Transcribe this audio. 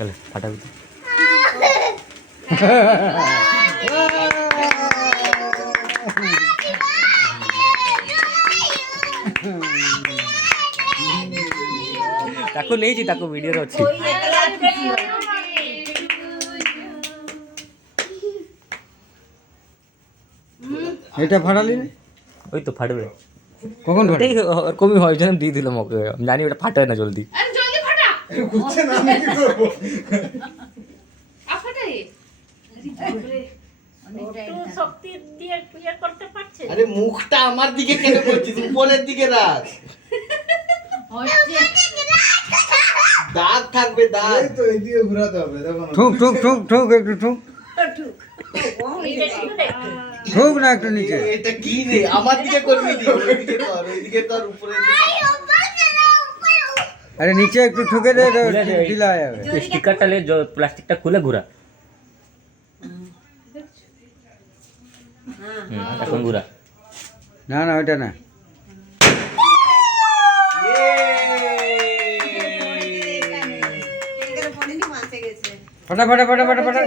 গেলে ফাটাবি তো। ତାକୁ ନେଇଛି, ତାକୁ ଭିଡ଼ିଓରେ ଅଛି। এটা ফাটালি না? ওই তো ফাটবে কখন ফাটে? ওটাই ওরকমই হয়, যেন দিয়ে দিলাম ওকে। আমি জানি ওটা ফাটায় না জলদি। ঘুরছে না, আমি কি করবো? আরে মুখটা আমার দিকে কেন করছিস? উপরের দিকে রাখ, দাঁত থাকবে, দাঁত। এই তো এদিকে ঘোরাতে হবে, দেখো না। ঠুক ঠুক ঠুক ঠুক, একটু ঠুক ঠুক না, একটু নিচে। এটা কি রে? আমার দিকে করবি নি, ওইদিকে কর, ওইদিকে কর, উপরের দিকে। আরে নিচে একটু ঠুকে দে, ঢিলা হয়ে যাবে। স্টিকারটা লে, প্লাস্টিকটা খুলে ঘুরা। এখন ঘুরা। না না, ওইটা না। ফাটা ফাটা ফাটা ফাটা ফাটা।